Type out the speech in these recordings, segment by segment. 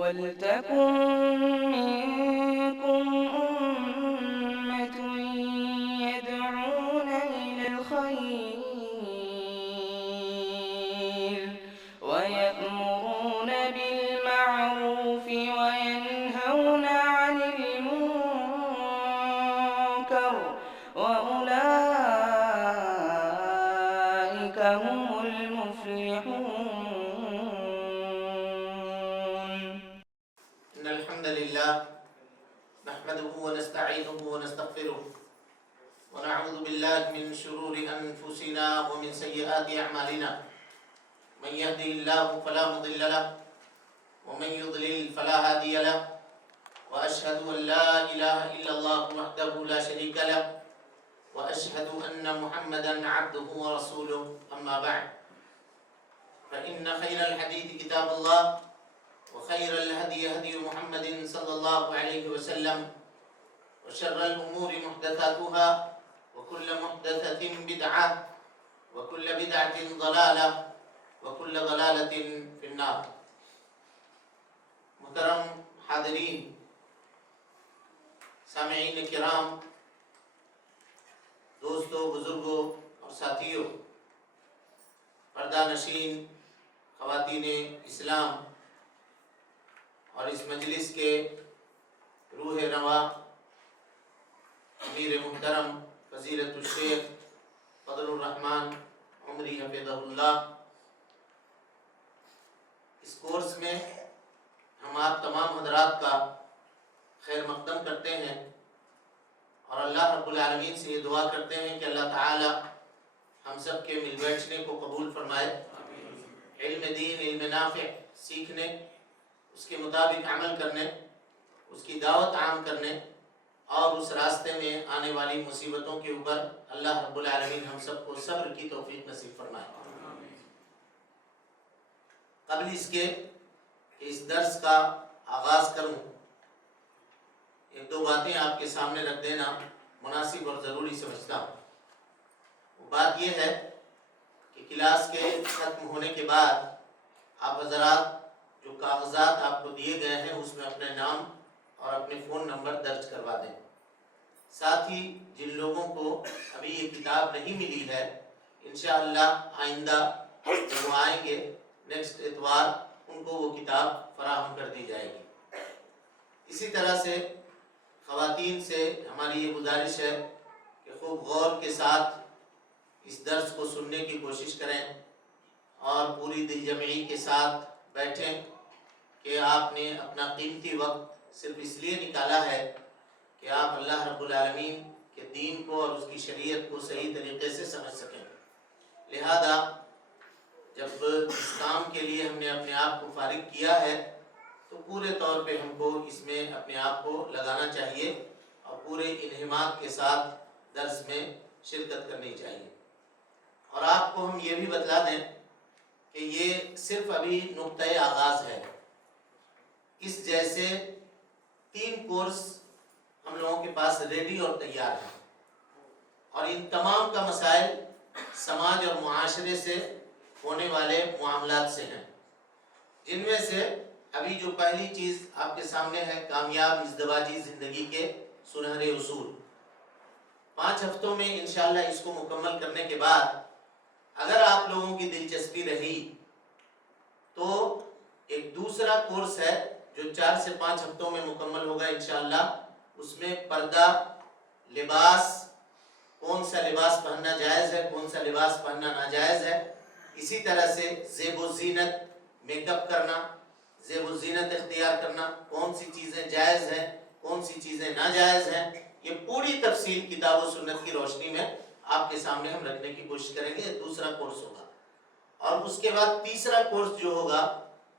وَلْتَكُن مِّنكُمْ أُمَّةٌ يَدْعُونَ إِلَى الْخَيْرِ وَيَأْمُرُونَ بِالْمَعْرُوفِ وَيَنْهَوْنَ عَنِ الْمُنكَرِ وَأُولَٰئِكَ هُمُ الْمُفْلِحُونَ. إن الحمد لله نحمده ونستعينه ونستغفره ونعوذ بالله من شرور أنفسنا ومن سيئات أعمالنا من يهده الله فلا مضل له ومن يضلل فلا هادي له وأشهد أن لا إله إلا الله وحده لا شريك له وأشهد أن محمدا عبده ورسوله أما بعد فإن خير الحديث كتاب الله وخير الهدي هدي محمد صلى الله عليه وسلم وشر الأمور محدثاتها وكل محدثة بدعة وكل بدعة ضلالة وكل ضلالة في النار. محترم حاضرین، سامعین کرام، دوستوں، بزرگوں اور ساتھیوں، پردہ نشین خواتین اسلام اور اس مجلس کے روح رواں امیر محترم فضیلت الشیخ فضل الرحمن عمری حفظہ اللہ، اس کورس میں ہم آپ تمام حضرات کا خیر مقدم کرتے ہیں اور اللہ رب العالمین سے یہ دعا کرتے ہیں کہ اللہ تعالی ہم سب کے مل بیٹھنے کو قبول فرمائے، علم دین، علم نافع سیکھنے، اس کے مطابق عمل کرنے، اس کی دعوت عام کرنے اور اس راستے میں آنے والی مصیبتوں کے اوپر اللہ رب العالمین ہم سب کو صبر کی توفیق نصیب فرمائے۔ قبل اس کے کہ اس درس کا آغاز کروں، ایک دو باتیں آپ کے سامنے رکھ دینا مناسب اور ضروری سمجھتا ہوں۔ وہ بات یہ ہے کہ کلاس کے ختم ہونے کے بعد آپ حضرات جو کاغذات آپ کو دیے گئے ہیں اس میں اپنے نام اور اپنے فون نمبر درج کروا دیں۔ ساتھ ہی جن لوگوں کو ابھی یہ کتاب نہیں ملی ہے، انشاءاللہ آئندہ جب وہ آئیں گے نیکسٹ اتوار ان کو وہ کتاب فراہم کر دی جائے گی۔ اسی طرح سے خواتین سے ہماری یہ گزارش ہے کہ خوب غور کے ساتھ اس درس کو سننے کی کوشش کریں اور پوری دل جمعی کے ساتھ بیٹھیں کہ آپ نے اپنا قیمتی وقت صرف اس لیے نکالا ہے کہ آپ اللہ رب العالمین کے دین کو اور اس کی شریعت کو صحیح طریقے سے سمجھ سکیں۔ لہذا جب اس کام کے لیے ہم نے اپنے آپ کو فارغ کیا ہے تو پورے طور پہ ہم کو اس میں اپنے آپ کو لگانا چاہیے اور پورے انہماک کے ساتھ درس میں شرکت کرنی چاہیے۔ اور آپ کو ہم یہ بھی بتلا دیں کہ یہ صرف ابھی نقطۂ آغاز ہے۔ اس جیسے 3 کورس ہم لوگوں کے پاس ریڈی اور تیار ہیں، اور ان تمام کا مسائل سماج اور معاشرے سے ہونے والے معاملات سے ہیں، جن میں سے ابھی جو پہلی چیز آپ کے سامنے ہے کامیاب ازدواجی زندگی کے سنہرے اصول۔ 5 ہفتوں میں انشاءاللہ اس کو مکمل کرنے کے بعد اگر آپ لوگوں کی دلچسپی رہی تو ایک دوسرا کورس ہے جو 4 سے 5 ہفتوں میں مکمل ہوگا انشاءاللہ۔ اس میں پردہ، لباس، کون سا لباس پہننا جائز ہے، کون سا لباس پہننا ناجائز ہے، اسی طرح سے زیب و زینت، میک اپ کرنا، زیب و زینت اختیار کرنا، کون سی چیزیں جائز ہیں، کون سی چیزیں ناجائز ہیں، یہ پوری تفصیل کتاب و سنت کی روشنی میں آپ کے سامنے ہم رکھنے کی کوشش کریں گے۔ دوسرا کورس ہوگا، اور اس کے بعد تیسرا کورس جو ہوگا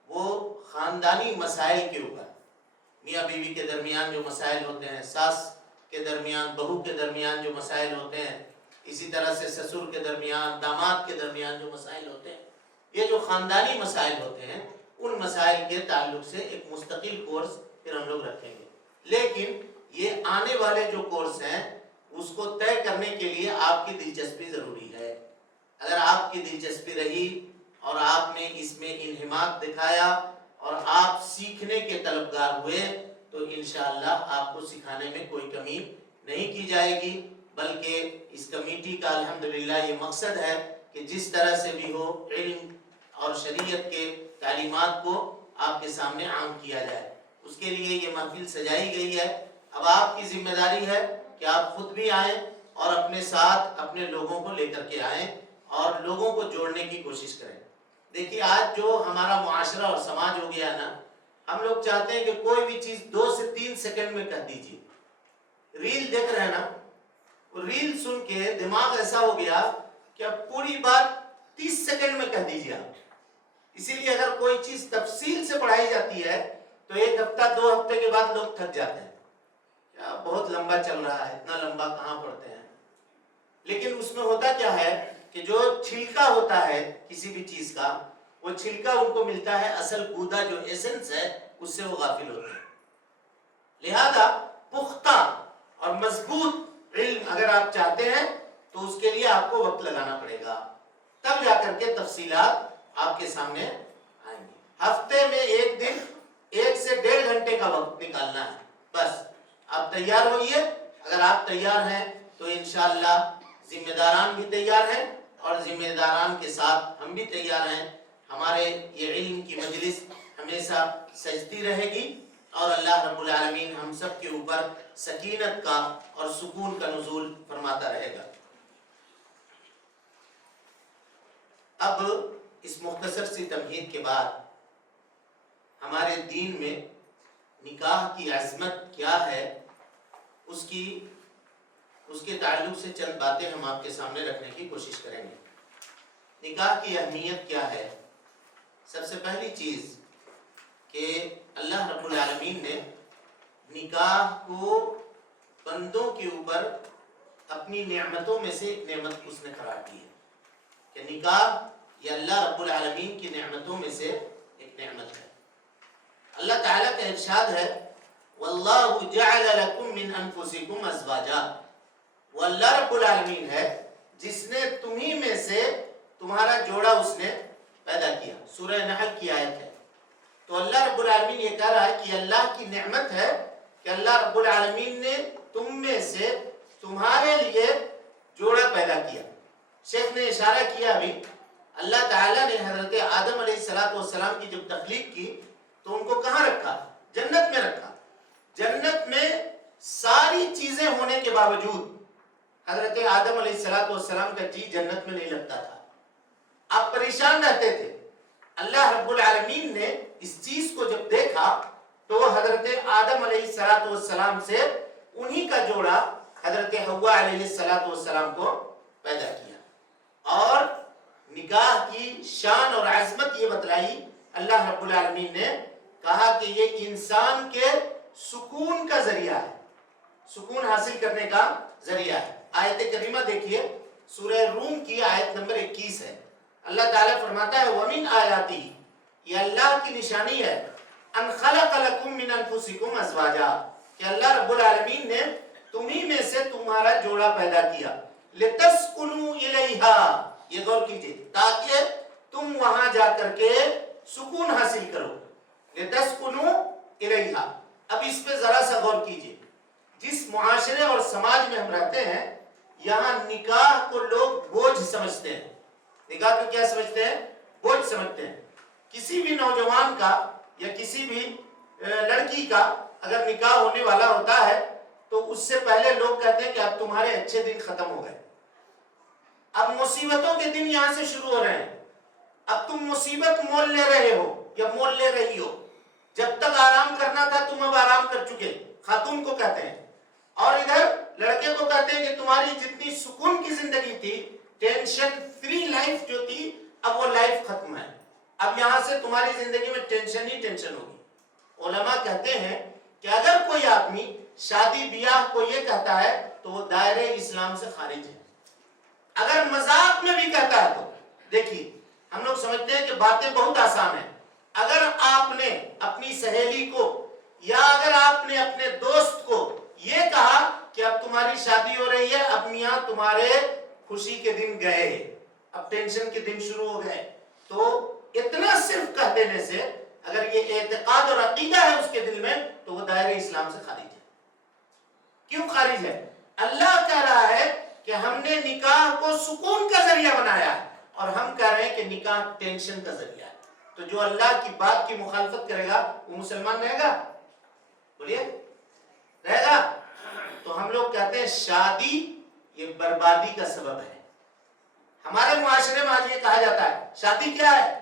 وہ خاندانی مسائل کے اوپر، میاں بیوی کے درمیان جو مسائل ہوتے ہیں، ساس کے درمیان، بہو کے درمیان جو مسائل ہوتے ہیں، اسی طرح سے سسر کے درمیان، داماد کے درمیان جو مسائل ہوتے ہیں، یہ جو خاندانی مسائل ہوتے ہیں ان مسائل کے تعلق سے ایک مستقل کورس پھر ہم لوگ رکھیں گے۔ لیکن یہ آنے والے جو کورس ہیں اس کو طے کرنے کے لیے آپ کی دلچسپی ضروری ہے۔ اگر آپ کی دلچسپی رہی اور آپ نے اس میں انہماک دکھایا اور آپ سیکھنے کے طلبگار ہوئے تو انشاءاللہ آپ کو سکھانے میں کوئی کمی نہیں کی جائے گی، بلکہ اس کمیٹی کا الحمدللہ یہ مقصد ہے کہ جس طرح سے بھی ہو علم اور شریعت کے تعلیمات کو آپ کے سامنے عام کیا جائے، اس کے لیے یہ محفل سجائی گئی ہے۔ اب آپ کی ذمہ داری ہے کہ آپ خود بھی آئیں اور اپنے ساتھ اپنے لوگوں کو لے کر کے آئیں اور لوگوں کو جوڑنے کی کوشش کریں۔ دیکھیے آج جو ہمارا معاشرہ اور سماج ہو گیا نا، ہم لوگ چاہتے ہیں کہ کوئی بھی چیز 2 سے 3 سیکنڈ میں کہہ دیجیے۔ ریل دیکھ رہے ہیں نا، ریل سن کے دماغ ایسا ہو گیا کہ اب پوری بات 30 سیکنڈ میں کہہ دیجیے آپ۔ اسی لیے اگر کوئی چیز تفصیل سے پڑھائی جاتی ہے تو 1 ہفتہ 2 ہفتے کے بعد لوگ تھک جاتے ہیں، کیا بہت لمبا چل رہا ہے، اتنا لمبا کہاں پڑھتے ہیں۔ لیکن اس میں ہوتا کیا ہے کہ جو چھلکا ہوتا ہے کسی بھی چیز کا، وہ چھلکا ان کو ملتا ہے، اصل گودا جو ایسنس ہے اس سے وہ غافل ہوتے ہیں۔ لہذا پختہ اور مضبوط علم اگر آپ چاہتے ہیں تو اس کے لیے آپ کو وقت لگانا پڑے گا، تب جا کر کے تفصیلات آپ کے سامنے آئیں گی۔ ہفتے میں 1 دن 1 سے 1.5 گھنٹے کا وقت نکالنا ہے، بس آپ تیار ہوئیے۔ اگر آپ تیار ہیں تو انشاءاللہ ذمہ داران بھی تیار ہیں اور ذمہ داران کے ساتھ ہم بھی تیار ہیں۔ ہمارے یہ علم کی مجلس ہمیشہ سجتی رہے گی اور اللہ رب العالمین ہم سب کے اوپر سکینت کا اور سکون کا نزول فرماتا رہے گا۔ اب اس مختصر سی تمہید کے بعد ہمارے دین میں نکاح کی عظمت کیا ہے، اس کے تعلق سے چند باتیں ہم آپ کے سامنے رکھنے کی کوشش کریں گے۔ نکاح کی اہمیت کیا ہے؟ سب سے پہلی چیز کہ اللہ رب العالمین نے نکاح کو بندوں کے اوپر اپنی نعمتوں میں سے ایک نعمت اس نے قرار دی ہے، کہ نکاح یہ اللہ رب العالمین کی نعمتوں میں سے ایک نعمت ہے۔ اللہ تعالیٰ کا ارشاد ہے وَاللَّهُ جَعَلَ لَكُم مِّنْ أَنفُسِكُمْ أَزْوَاجًا، وہ اللہ رب العالمین ہے جس نے تمہیں میں سے تمہارا جوڑا اس نے پیدا کیا۔ سورہ نحل کی آیت ہے۔ تو اللہ رب العالمین یہ کہہ رہا ہے کہ اللہ کی نعمت ہے کہ اللہ رب العالمین نے تم میں سے تمہارے لیے جوڑا پیدا کیا۔ شیخ نے اشارہ کیا ابھی، اللہ تعالیٰ نے حضرت آدم علیہ السلام کی جب تخلیق کی تو ان کو کہاں رکھا؟ جنت میں رکھا۔ جنت میں ساری چیزیں ہونے کے باوجود حضرت آدم علیہ السلام کا جی جنت میں نہیں لگتا تھا، آپ پریشان رہتے تھے۔ اللہ رب العالمین نے اس چیز کو جب دیکھا تو حضرت آدم علیہ السلام سے انہی کا جوڑا حضرت حوا علیہ السلام کو پیدا کیا، اور نکاح کی شان اور عظمت یہ بتلائی اللہ رب العالمین نے، کہا کہ یہ انسان کے سکون کا ذریعہ ہے، سکون حاصل کرنے کا ذریعہ ہے۔ آیت کریمہ دیکھیے، سورہ روم کی آیت نمبر 21 ہے۔ اللہ تعالیٰ فرماتا ہے وَمِنْ آیَاتِهِ، یہ اللہ کی نشانی ہے، أَنْ خَلَقَ لَكُم مِّنْ أَنفُسِكُمْ أَزْوَاجًا، کہ اللہ رب العالمین نے تمہیں میں سے تمہارا جوڑا پیدا کیا، لِتَسْكُنُوا إِلَيْهَا، یہ غور کیجئے، تاکہ تم وہاں جا کر کے سکون حاصل کرو، لِتَسْكُنُوا إِلَيْهَا۔ اب اس پہ ذرا سا غور کیجئے، جس معاشرے اور سماج میں ہم رہتے ہیں یہاں نکاح کو لوگ بوجھ سمجھتے ہیں۔ نکاح کو کیا سمجھتے ہیں؟ بوجھ سمجھتے ہیں۔ کسی بھی نوجوان کا یا کسی بھی لڑکی کا اگر نکاح ہونے والا ہوتا ہے تو اس سے پہلے لوگ کہتے ہیں کہ اب تمہارے اچھے دن ختم ہو گئے، اب مصیبتوں کے دن یہاں سے شروع ہو رہے ہیں، اب تم مصیبت مول لے رہے ہو یا مول لے رہی ہو، جب تک آرام کرنا تھا تم اب آرام کر چکے، خاتون کو کہتے ہیں۔ اور ادھر لڑکے کو کہتے ہیں کہ تمہاری جتنی سکون کی زندگی تھی، ٹینشن فری لائف جو تھی، اب وہ لائف ختم ہے، اب یہاں سے تمہاری زندگی میں ٹینشن ہی ٹینشن ہوگی۔ علماء کہتے ہیں کہ اگر کوئی آدمی شادی بیاہ کو یہ کہتا ہے تو وہ دائرے اسلام سے خارج ہے۔ اگر مذاق میں بھی کہتا ہے تو دیکھیے، ہم لوگ سمجھتے ہیں کہ باتیں بہت آسان ہیں۔ اگر آپ نے اپنی سہیلی کو یا اگر آپ نے اپنے دوست کو یہ کہا کہ اب تمہاری شادی ہو رہی ہے، اب میاں تمہارے خوشی کے دن گئے، اب ٹینشن کے دن شروع ہو گئے، تو اتنا صرف کہہ دینے سے اگر یہ اعتقاد اور عقیدہ ہے اس کے دل میں تو وہ دائرہ اسلام سے خارج ہے. کیوں خارج ہے؟ اللہ کہہ رہا ہے کہ ہم نے نکاح کو سکون کا ذریعہ بنایا ہے اور ہم کہہ رہے ہیں کہ نکاح ٹینشن کا ذریعہ ہے. تو جو اللہ کی بات کی مخالفت کرے گا وہ مسلمان رہے گا؟ بولیے رہے گا؟ تو ہم لوگ کہتے ہیں شادی یہ بربادی کا سبب ہے. ہمارے معاشرے میں آج یہ کہا جاتا ہے شادی کیا ہے؟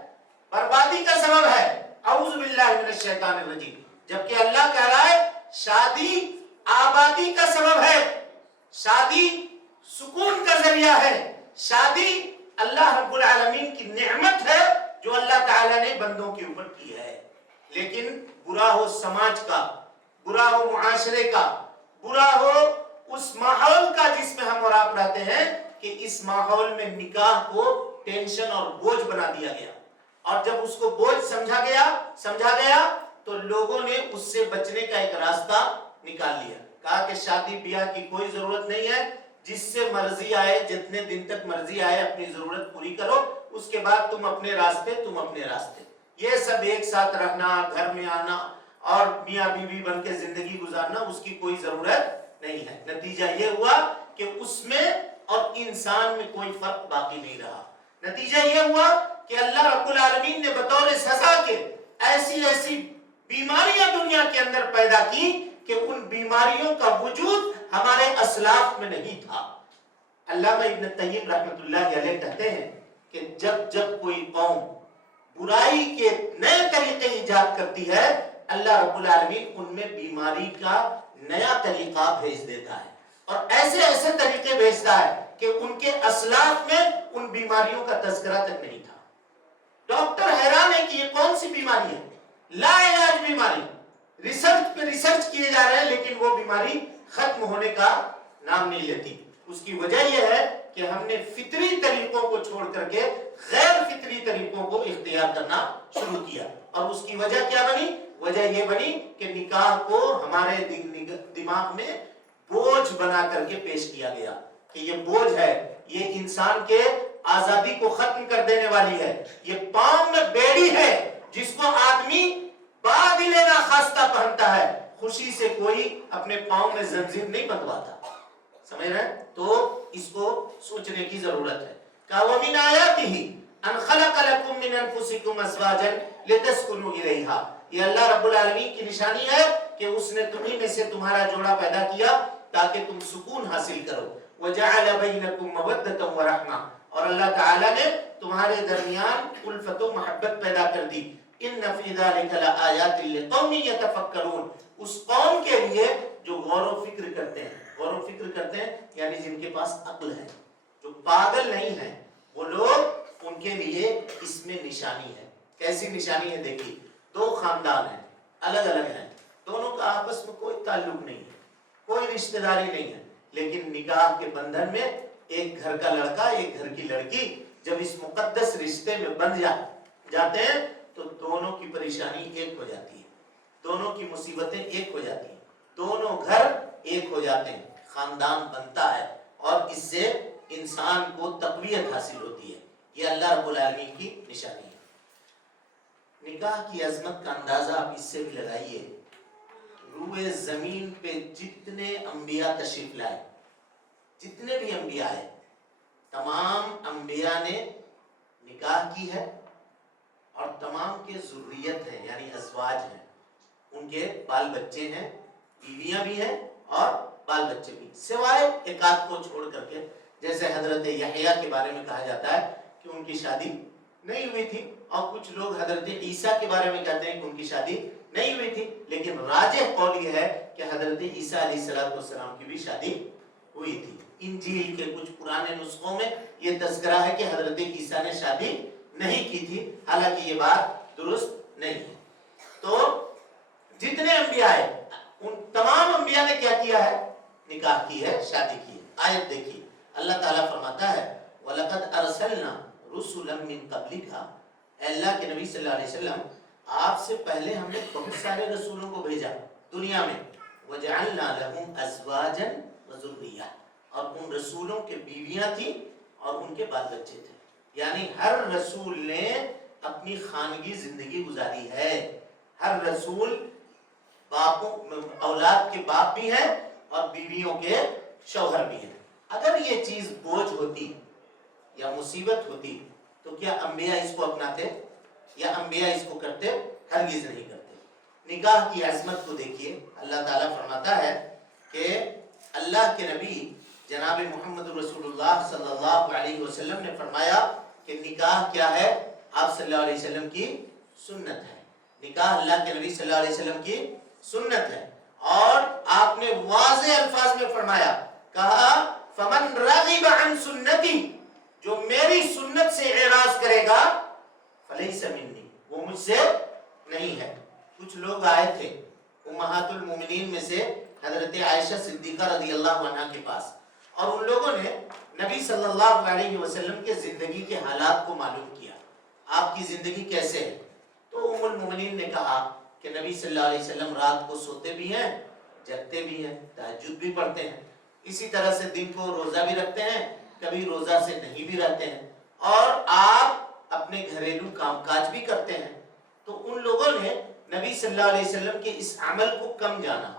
بربادی کا سبب ہے. اعوذ باللہ من الشیطان الرجیم. جبکہ اللہ کہہ رہا ہے شادی آبادی کا سبب ہے، شادی سکون کا ذریعہ ہے، شادی اللہ رب العالمین کی نعمت ہے جو اللہ تعالیٰ نے بندوں کے اوپر کی ہے. لیکن برا ہو سماج کا، برا ہو معاشرے کا، برا ہو اس ماحول کا جس میں ہم اور آپ رہتے ہیں کہ اس ماحول میں نکاح کو ٹینشن اور بوجھ بنا دیا گیا. اور جب اس کو بوجھ سمجھا گیا تو لوگوں نے اس سے بچنے کا ایک راستہ نکال لیا. کہا کہ شادی بیاہ کی کوئی ضرورت نہیں ہے، جس سے مرضی آئے جتنے دن تک مرضی آئے اپنی ضرورت پوری کرو، اس کے بعد تم اپنے راستے. یہ سب ایک ساتھ رہنا، گھر میں آنا اور میاں بیوی بن کے زندگی گزارنا اس کی کوئی ضرورت نہیں ہے. نتیجہ یہ ہوا کہ اس میں اور انسان میں کوئی فرق باقی نہیں رہا. نتیجہ یہ ہوا کہ اللہ رب العالمین نے بطور سزا کے ایسی بیماریاں دنیا کے اندر پیدا کی کہ ان بیماریوں کا وجود ہمارے اسلاف میں نہیں تھا. علامہ ابن تیمیہ رحمۃ اللہ علیہ کہتے ہیں کہ جب کوئی قوم برائی کے نئے طریقے ایجاد کرتی ہے اللہ رب العالمین ان میں بیماری کا نیا طریقہ بھیج دیتا ہے اور ایسے طریقے بھیجتا ہے کہ ان کے اسلاف میں ان بیماریوں کا تذکرہ تک نہیں تھا. ڈاکٹر حیران ہے کہ یہ کون سی بیماری ہے، لا علاج بیماری، ریسرچ پہ ریسرچ کیے جا رہے ہیں لیکن وہ بیماری ختم ہونے کا نام نہیں لیتی. اس کی وجہ یہ ہے کہ ہم نے فطری طریقوں کو چھوڑ کر کے غیر فطری طریقوں کو اختیار کرنا شروع کیا. اور اس کی وجہ کیا بنی؟ وجہ یہ بنی کہ نکاح کو ہمارے دماغ میں بوجھ بنا کر کے پیش کیا گیا کہ یہ بوجھ ہے، یہ انسان کے آزادی کو ختم کر دینے والی ہے، یہ پاؤں میں بیڑی ہے جس کو آدمی بادل ناخواستہ پہنتا ہے. خوشی سے کوئی اپنے پاؤں میں زنجیر نہیں بندھواتا. سمجھ رہے ہیں؟ تو اس کو سوچنے کی ضرورت ہے. وَمِنْ آيَاتِهِ أَنْ خَلَقَ لَكُم مِّنْ أَنفُسِكُمْ أَزْوَاجًا لِتَسْكُنُوا إِلَيْهَا. یہ اللہ رب العالمین کی نشانی ہے کہ اس نے تمہیں میں سے تمہارا جوڑا پیدا کیا تاکہ تم سکون حاصل کرو. وَجَعَلَ بَيْنَكُمْ مَوَدَّةً وَرَحْمَةً. اور اللہ تعالیٰ نے تمہارے درمیان الفت و محبت پیدا کر دی. إِنَّ فِي ذَلِكَ لَآيَاتٍ لِقَوْمٍ يَتَفَكَّرُونَ. اس قوم کے لیے جو غور و فکر کرتے ہیں. غور و فکر کرتے ہیں یعنی جن کے پاس عقل ہے، جو پاگل نہیں ہیں، وہ لوگ، ان کے لیے اس میں نشانی ہے. کیسی نشانی ہے؟ دیکھیے، دو خاندان ہیں، الگ الگ ہیں، دونوں کا آپس میں کوئی تعلق نہیں ہے، کوئی رشتہ داری نہیں ہے، لیکن نکاح کے بندھن میں ایک گھر کا لڑکا ایک گھر کی لڑکی جب اس مقدس رشتے میں بندھ جاتے ہیں تو دونوں کی پریشانی ایک ہو جاتی ہے، دونوں کی مصیبتیں ایک ہو جاتی ہیں، دونوں گھر ایک ہو جاتے ہیں، خاندان بنتا ہے اور اس سے انسان کو تقویت حاصل ہوتی ہے. یہ اللہ رب العالمین کی نشانی ہے. نکاح کی عظمت کا اندازہ آپ اس سے بھی لگائیے. روئے زمین پہ جتنے انبیاء تشریف لائے، جتنے بھی انبیاء ہیں، تمام انبیاء نے نکاح کی ہے اور تمام کے ذریت ہیں یعنی ازواج ہیں، ان کے بال بچے ہیں، بیویاں بھی ہیں اور بال بچے بھی، سوائے ایک آدھ کو چھوڑ کر کے. جیسے حضرت یحییٰ کے بارے میں کہا جاتا ہے کہ ان کی شادی نہیں ہوئی تھی، اور کچھ لوگ حضرت عیسیٰ کے بارے میں کہتے ہیں کہ ان کی شادی نہیں ہوئی تھی، لیکن راجح قول یہ ہے کہ حضرت عیسیٰ علیہ السلام کی بھی شادی ہوئی تھی. انجیل کے کچھ پرانے نسخوں میں یہ تذکرہ ہے کہ حضرت عیسیٰ نے شادی نہیں کی تھی، حالانکہ یہ بات درست نہیں ہے. تو جتنے انبیاء ہیں ان تمام انبیاء نے کیا کیا ہے؟ نکاح کی ہے، شادی کی ہے. آیت دیکھیے، اللہ تعالیٰ فرماتا ہے وَلَقَدْ أَرْسَلْنَا رُسُلًا مِّن قَبْلِكَ. اے اللہ کے نبی صلی اللہ علیہ وسلم، آپ سے پہلے ہم نے بہت سارے رسولوں کو بھیجا دنیا میں. وَجَعَلْنَا لَهُمْ أَزْوَاجًا وَذُرِّيَّةً. اور ان رسولوں کے بیویاں تھیں اور ان کے بال بچے تھے. یعنی ہر رسول نے اپنی خانگی زندگی گزاری ہے. ہر رسول باپوں اولاد کے باپ بھی ہیں اور بیویوں کے شوہر بھی ہیں. اگر یہ چیز بوجھ ہوتی یا مصیبت ہوتی تو کیا انبیاء اس کو اپناتے یا انبیاء اس کو کرتے؟ ہرگز نہیں کرتے. نکاح کی عظمت کو دیکھیے. اللہ تعالیٰ فرماتا ہے کہ اللہ کے نبی جناب محمد رسول اللہ صلی اللہ علیہ وسلم نے فرمایا کہ نکاح کیا ہے؟ آپ صلی اللہ علیہ وسلم کی سنت ہے. نکاح اللہ کے نبی صلی اللہ علیہ وسلم کی سنت ہے. اور آپ نے واضح الفاظ میں فرمایا، کہا فمن رغب عن سنتی، جو میری سنت سے اعراض کرے گا فلیس منی، وہ مجھ سے نہیں ہے. کچھ لوگ آئے تھے امہات المومنین میں سے حضرت عائشہ صدیقہ رضی اللہ عنہ کے پاس، اور ان لوگوں نے نبی صلی اللہ علیہ وسلم کے زندگی کے حالات کو معلوم کیا. آپ کی زندگی کیسے ہے؟ تو ام المومنین نے کہا کہ نبی صلی اللہ علیہ وسلم رات کو سوتے بھی ہیں، جگتے بھی ہیں، تہجد بھی پڑھتے ہیں، اسی طرح سے دن کو روزہ بھی رکھتے ہیں، کبھی روزہ سے نہیں بھی رہتے ہیں، اور آپ اپنے گھریلو کام کاج بھی کرتے ہیں. تو ان لوگوں نے نبی صلی اللہ علیہ وسلم کے اس عمل کو کم جانا.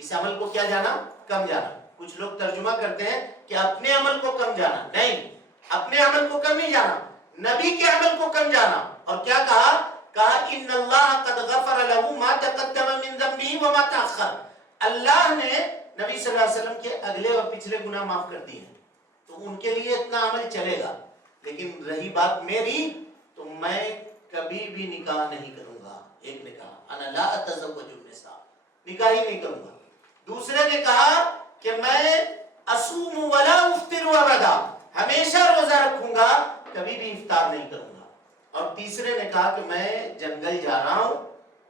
اس عمل کو کیا جانا؟ کم جانا. کچھ لوگ ترجمہ کرتے ہیں کہ اپنے عمل کو کم جانا. نہیں، اپنے عمل کو کم نہیں جانا، نبی کے عمل کو کم جانا. اور کیا کہا؟ کہا ان اللہ قد غفر له ما تقدم من ذنبه وما تاخر. اللہ نے نبی صلی اللہ علیہ وسلم کے اگلے اور پچھلے گناہ معاف کر دیے ہیں، تو ان کے لیے اتنا عمل چلے گا. لیکن رہی بات میری، تو میں کبھی بھی نکاح نہیں کروں گا. ایک نے کہا انا لا اتزوج النساء، نکاح ہی نہیں کروں گا. دوسرے نے کہا کہ میں اصوم ولا افطر ابدا، ہمیشہ روزہ رکھوں گا، کبھی بھی افطار نہیں کروں گا. اور تیسرے نے کہا کہ میں جنگل جا رہا ہوں،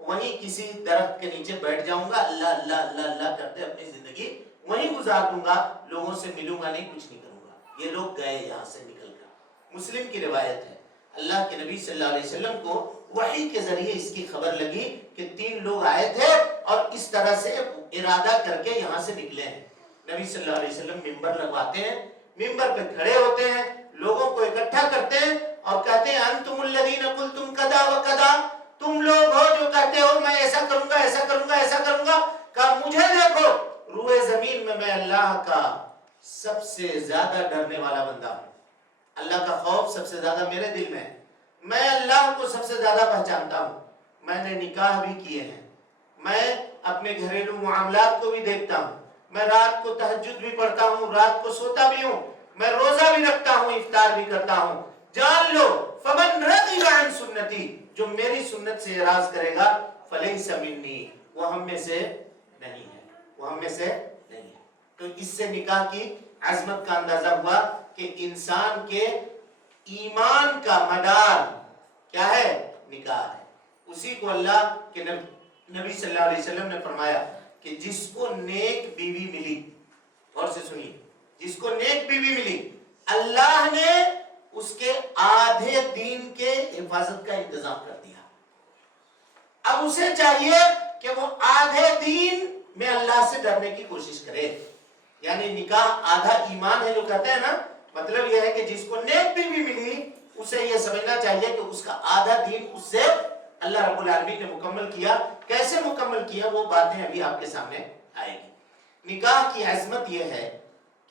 وہیں کسی درخت کے نیچے بیٹھ جاؤں گا، اللہ اللہ اللہ اللہ کرتے اپنی زندگی وہیں گزار دوں گا، لوگوں سے ملوں گا نہیں، کچھ نہیں کروں گا. یہ لوگ گئے یہاں سے نکل کر. مسلم کی روایت ہے، اللہ کے نبی صلی اللہ علیہ وسلم کو وحی کے ذریعے اس کی خبر لگی کہ 3 لوگ آئے تھے اور اس طرح سے ارادہ کر کے یہاں سے نکلے ہیں. نبی صلی اللہ علیہ وسلم منبر لگواتے ہیں، منبر پہ کھڑے ہوتے ہیں، لوگوں کو اکٹھا کرتے ہیں اور کہتے ہیں انتم الذین قلتم کذا وکذا، تم لوگ ہو جو کہتے ہو میں ایسا کروں گا ایسا کروں گا ایسا کروں گا. کہا مجھے دیکھو، روئے زمین میں اللہ کا سب سے زیادہ ڈرنے والا بندہ ہوں. اللہ کا خوف سب سے زیادہ میرے دل میں ہے، میں اللہ کو سب سے زیادہ پہچانتا ہوں. میں نے نکاح بھی کیے ہیں، میں اپنے گھریلو معاملات کو بھی دیکھتا ہوں، میں رات کو تہجد بھی پڑھتا ہوں، رات کو سوتا بھی ہوں، میں روزہ بھی رکھتا ہوں، افطار بھی کرتا ہوں. جان لو فمن رغب عن سنتی، جو میری سنت سے اعراض کرے گا فلیس منی، وہ ہم میں سے نہیں ہے، وہ ہم میں سے نہیں ہے. تو اس سے نکاح کی عظمت کا اندازہ ہوا کہ انسان کے ایمان کا مدار کیا ہے؟ نکاح ہے. اسی کو اللہ کے نبی صلی اللہ علیہ وسلم نے فرمایا کہ جس کو نیک بیوی ملی، اور سے سنیے، جس کو نیک بیوی ملی اللہ نے اس کے آدھے دین کے حفاظت کا انتظام کر دیا. اب اسے چاہیے کہ وہ آدھے دین میں اللہ سے ڈرنے کی کوشش کرے. یعنی نکاح آدھا ایمان ہے جو کہتے ہیں نا، مطلب یہ ہے کہ جس کو نیک بیوی ملی اسے یہ سمجھنا چاہیے کہ اس کا آدھا دین اس سے اللہ رب العالمین نے مکمل کیا. کیسے مکمل کیا وہ باتیں ابھی آپ کے سامنے آئے گی. نکاح کی عظمت یہ ہے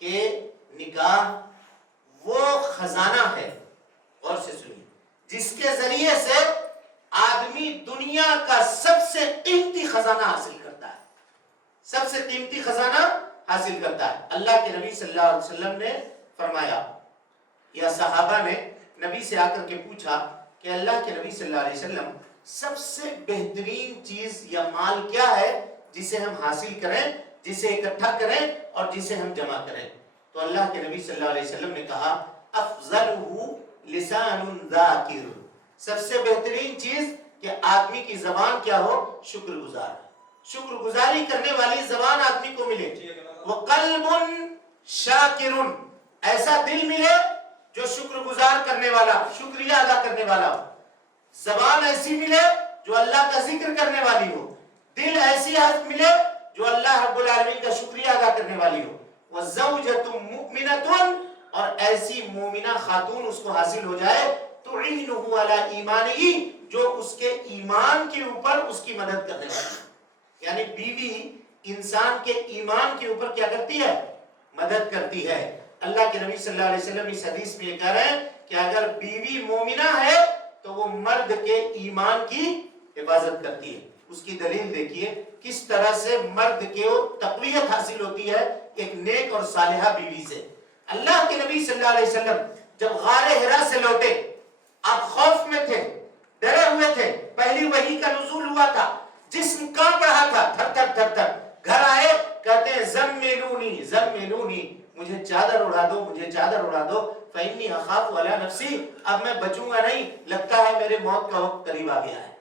کہ نکاح وہ خزانہ ہے، اور سے سنیے، جس کے ذریعے سے آدمی دنیا کا سب سے قیمتی خزانہ حاصل کرتا ہے. سب سے قیمتی خزانہ حاصل کرتا ہے. اللہ کے نبی صلی اللہ علیہ وسلم نے فرمایا، یا صحابہ نے نبی سے آ کر کے پوچھا کہ اللہ کے نبی صلی اللہ علیہ وسلم سب سے بہترین چیز یا مال کیا ہے جسے ہم حاصل کریں، جسے اکٹھا کریں اور جسے ہم جمع کریں؟ تو اللہ کے نبی صلی اللہ علیہ وسلم نے کہا افضلہ لسان ذاکر، سب سے بہترین چیز کہ آدمی کی زبان کیا ہو؟ شکر گزار، شکر گزاری کرنے والی زبان آدمی کو ملے. وقلب شاکر، ایسا دل ملے جو شکر گزار کرنے والا، شکریہ ادا کرنے والا ہو. زبان ایسی ملے جو اللہ کا ذکر کرنے والی ہو، دل ایسی حالت ملے جو اللہ رب العالمین کا شکریہ ادا کرنے والی ہو. وَزَوْجَةٌ مُؤْمِنَةٌ، اور ایسی مومنہ خاتون اس کو حاصل ہو جائے تو وَتُعِينُهُ عَلَى إِيمَانِهِ جو اس کے ایمان کے اوپر اس کی مدد کرنے والی ہے. یعنی بیوی انسان کے ایمان کے اوپر کیا کرتی ہے؟ مدد کرتی ہے. اللہ کے نبی صلی اللہ علیہ وسلم اس حدیث میں یہ کہہ رہے ہیں کہ اگر بیوی مومنہ ہے تو وہ مرد کے ایمان کی حفاظت کرتی ہے. اس کی دلیل دیکھیے کس طرح سے مرد کے تقویت حاصل ہوتی ہے ایک نیک اور صالحہ بیوی سے. اللہ کے نبی صلی اللہ علیہ وسلم جب غار حرا سے لوٹے، آپ خوف میں تھے، ڈرے ہوئے تھے، پہلی وحی کا نزول ہوا تھا، جسم کانپ رہا تھا، تھر تھر تھر تھر. گھر آئے، کہتے ہیں زملونی زملونی، مجھے چادر اڑا دو، مجھے چادر اڑا دو، فإنی اخاف علی نفسی، اب میں بچوں گا نہیں، لگتا ہے میرے موت کا وقت قریب آ گیا ہے.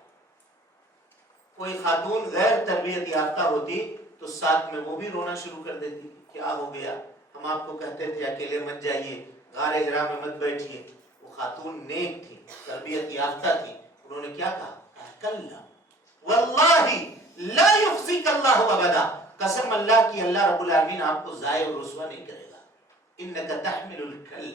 کوئی خاتون غیر تربیت یافتہ ہوتی تو ساتھ میں وہ بھی رونا شروع کر دیتی، کیا ہو گیا؟ ہم آپ کو کہتے تھے اکیلے مت جائیے، غار حرا میں مت بیٹھیے. وہ خاتون نیک تھی، تربیت یافتہ تھی، انہوں نے کیا کہا؟ کلا واللہ لا یخزیک اللہ ابدا، قسم اللہ کی اللہ رب العالمین آپ کو ضائع اور رسوا نہیں کرے گا. انک تحمل الکل،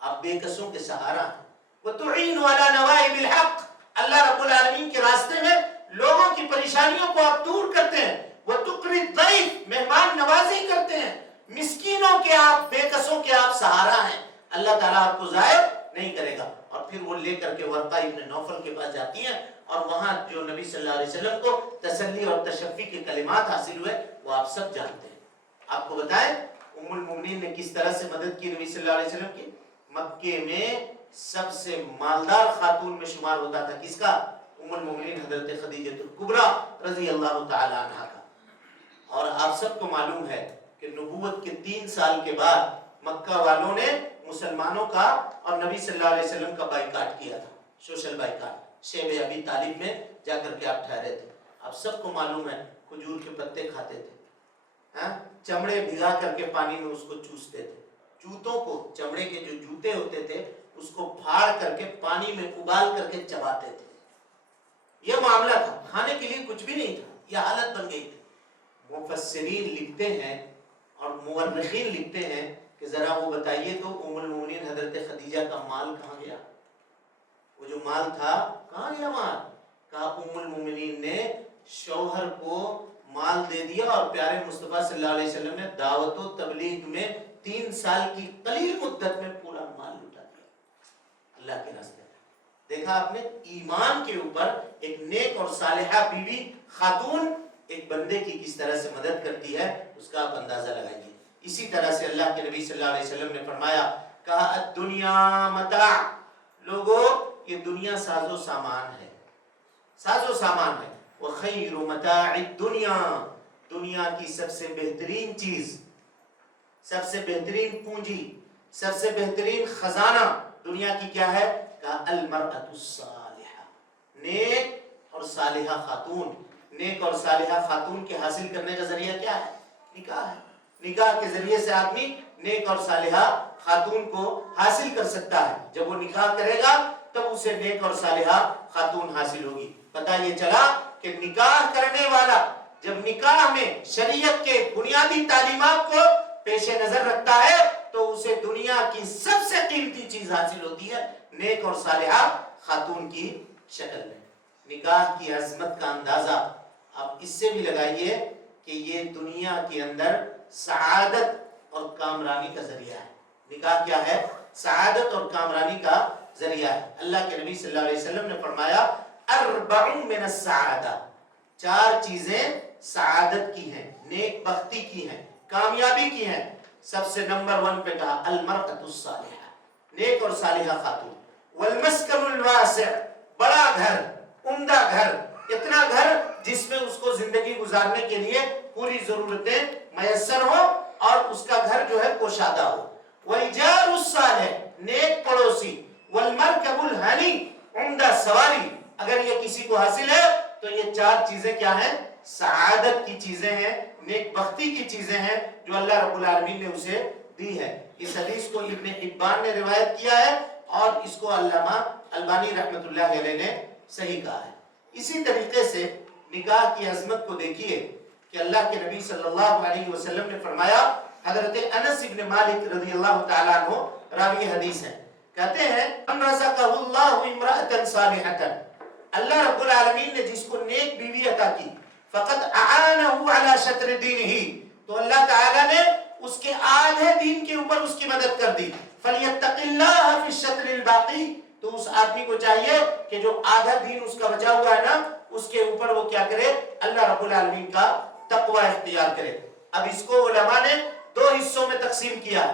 آپ بے کسوں کے سہارا ہیں. وتعین علی نوائب الحق، اللہ رب العالمین کے راستے میں لوگوں کی پریشانیوں کو آپ دور کرتے ہیں. وتقری الضیف، مہمان نوازی کرتے ہیں. مسکینوں کے آپ، بے کسوں کے آپ سہارا ہیں. اللہ تعالیٰ آپ کو ضائع نہیں کرے گا. اور پھر وہ لے کر کے ورقہ ابن نوفل کے پاس جاتی ہیں اور وہاں جو نبی صلی اللہ علیہ وسلم کو تسلی اور تشفی کے کلمات حاصل ہوئے وہ آپ سب جانتے ہیں. آپ کو بتائیں ام المؤمنین نے کس طرح سے مدد کی نبی صلی اللہ علیہ وسلم کی. مکے میں سب سے مالدار خاتون میں شمار ہوتا تھا کس کا؟ ام المؤمنین حضرت خدیجہ الکبریٰ رضی اللہ تعالی عنہا کا. اور آپ سب کو معلوم ہے کہ نبوت کے 3 سال کے بعد مکہ والوں نے مسلمانوں کا اور نبی صلی اللہ علیہ وسلم کا بائیکاٹ کیا تھا، سوشل بائیکاٹ. شیب ابی طالب میں جا کر کے آپ ٹھہرے تھے. آپ سب کو معلوم ہے کھجور کے پتے کھاتے تھے، چمڑے بھگا کر کے پانی میں اس کو چوستے تھے. جوتوں کو، چمڑے کے جو جوتے ہوتے تھے اس کو پھاڑ کر کے پانی میں ابال کر کے چباتے تھے. یہ معاملہ تھا، کھانے کے لیے کچھ بھی نہیں تھا. یہ حالت بن گئی تھی. مفسرین لکھتے ہیں اور مورخین لکھتے ہیں کہ ذرا وہ بتائیے تو ام المؤمنین حضرت خدیجہ کا مال کہاں گیا؟ وہ جو مال تھا کہاں گیا مال؟ کہا ام المؤمنین نے شوہر کو مال دے دیا اور پیارے مصطفیٰ صلی اللہ علیہ وسلم نے دعوت و تبلیغ میں 3 سال کی قلیل مدت میں پورا مال لٹا دیا اللہ کے راستے میں. دیکھا آپ نے ایمان کے اوپر ایک نیک اور صالحہ بیوی خاتون ایک بندے کی کس طرح سے مدد کرتی ہے، اس کا آپ اندازہ لگائیے. اسی طرح سے اللہ کے نبی صلی اللہ علیہ وسلم نے فرمایا، کہا الدنیا متاع، لوگوں یہ دنیا ساز و سامان ہے، ساز و سامان ہے. وخیر متاع الدنیا، دنیا کی سب سے بہترین چیز، سب سے بہترین پونجی، سب سے بہترین خزانہ دنیا کی کیا ہے؟ کہا المرأة الصالحہ، نیک اور صالحہ خاتون. نیک اور صالحہ خاتون کے حاصل کرنے کا ذریعہ کیا ہے؟ نکاح ہے. نکاح کے ذریعے سے آدمی نیک اور صالحہ خاتون کو حاصل کر سکتا ہے. جب وہ نکاح کرے گا تب اسے نیک اور صالحہ خاتون حاصل ہوگی. پتہ یہ چلا کہ نکاح کرنے والا جب نکاح میں شریعت کے بنیادی تعلیمات کو پیش نظر رکھتا ہے تو اسے دنیا کی سب سے قیمتی چیز حاصل ہوتی ہے، نیک اور صالحہ خاتون کی شکل میں. نکاح کی عظمت کا اندازہ آپ اس سے بھی لگائیے کہ یہ دنیا کے اندر سعادت اور کامرانی کا ذریعہ ہے. نکاح کیا ہے؟ سعادت اور کامرانی کا ذریعہ ہے. اللہ کے نبی صلی اللہ علیہ وسلم نے فرمایا 4 من السعادہ، 4 چیزیں سعادت کی ہیں، نیک بختی کی ہیں، کامیابی کی ہیں. سب سے نمبر 1 پہ کہا المرأة الصالحہ، نیک اور صالحہ خاتون. والمسکن الواسع، بڑا گھر، عمدہ گھر، اتنا گھر جس میں اس کو زندگی گزارنے کے لیے پوری ضرورتیں میسر ہو اور اس کا گھر جو ہے کوشادہ ہو. والجار الصالح، نیک پڑوسی. والمرکب الہنی، عمدہ سواری. اگر یہ کسی کو حاصل ہے تو یہ 4 چیزیں کیا ہیں؟ سعادت کی چیزیں ہیں، نیک بختی کی چیزیں ہیں جو اللہ رب العالمین نے اسے دی ہے. اس حدیث کو ابن حبان نے روایت کیا ہے اور اس کو علامہ البانی رحمۃ اللہ علیہ نے صحیح کہا ہے. اسی طریقے سے نکاح کی عظمت کو دیکھیے کہ اللہ کے نبی صلی اللہ علیہ وسلم نے فرمایا، حضرت انس ابن مالک رضی اللہ تعالیٰ عنہ راوی حدیث ہے، کہتے ہیں ان رزقہ اللہ امرأة صالحة، اللہ رب العالمین نے جس کو نیک بیوی عطا کی، فقد اعانہ علی شطر دینہ، تو اللہ تعالیٰ نے اس کے آدھے دین کے اوپر اس کی مدد کر دی، فلیتق اللہ فی الشطر الباقی، تو اس آدمی کو چاہیے کہ جو آدھا دین اس کا بچا ہوا ہے نا، اس کے اوپر وہ کیا کرے، اللہ رب العالمین کا تقوی اختیار کرے۔ اب اس کو علماء نے دو حصوں میں تقسیم کیا،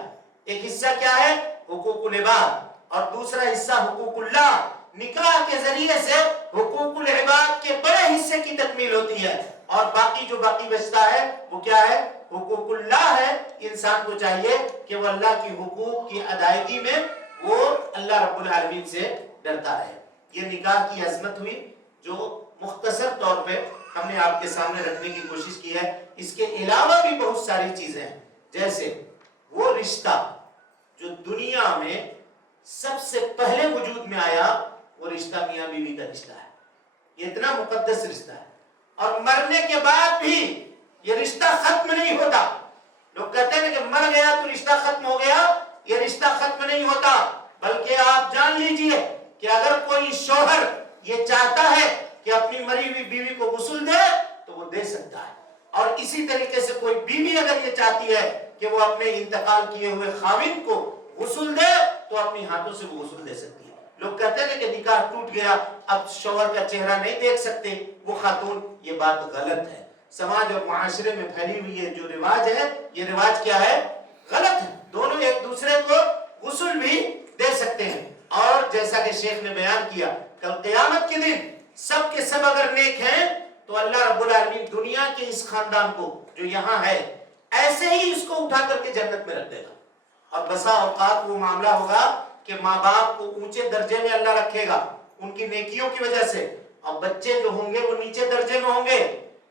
ایک حصہ کیا ہے حقوق العباد، اور دوسرا حصہ حقوق اللہ۔ نکاح کے ذریعے سے حقوق العباد کے بڑے حصے کی تکمیل ہوتی ہے، اور باقی جو باقی بچتا ہے وہ کیا ہے، حقوق اللہ ہے۔ انسان کو چاہیے کہ وہ اللہ کی حقوق کی ادائیگی میں وہ اللہ رب العالمین سے ڈرتا رہے۔ یہ نکاح کی عظمت ہوئی جو مختصر طور پہ ہم نے آپ کے سامنے رکھنے کی کوشش کی ہے۔ اس کے علاوہ بھی بہت ساری چیزیں ہیں، جیسے وہ رشتہ جو دنیا میں سب سے پہلے وجود میں آیا، وہ رشتہ میاں بیوی کا رشتہ ہے۔ یہ اتنا مقدس رشتہ ہے، اور مرنے کے بعد بھی یہ رشتہ ختم نہیں ہوتا۔ لوگ کہتے ہیں کہ مر گیا تو رشتہ ختم ہو گیا، یہ رشتہ ختم نہیں ہوتا، بلکہ آپ جان لیجئے کہ اگر کوئی شوہر یہ چاہتا ہے کہ اپنی مری ہوئی بیوی کو غسل دے تو وہ دے سکتا ہے، اور اسی طریقے سے کوئی بیوی اگر یہ چاہتی ہے کہ وہ اپنے انتقال کیے ہوئے خاوند کو غسل دے تو اپنی ہاتھوں سے وہ غسل دے سکتی ہے۔ لوگ کہتے ہیں کہ نکاح ٹوٹ گیا، اب شوہر کا چہرہ نہیں دیکھ سکتے وہ خاتون، یہ بات غلط ہے۔ سماج اور معاشرے میں پھیلی ہوئی یہ جو رواج ہے، یہ رواج کیا ہے، غلط ہے۔ دونوں ایک دوسرے کو غسل بھی دے سکتے ہیں، اور جیسا کہ شیخ نے بیان کیا، کل قیامت کے دن سب کے سب اگر نیک ہیں تو اللہ رب العالمین دنیا کے اس خاندان کو جو یہاں ہے ایسے ہی اس کو اٹھا کر کے جنت میں رکھ دے گا۔ اور بسا اوقات وہ معاملہ ہوگا کہ ماں باپ کو اونچے درجے میں اللہ رکھے گا ان کی نیکیوں کی وجہ سے، اور بچے جو ہوں گے وہ نیچے درجے میں ہوں گے،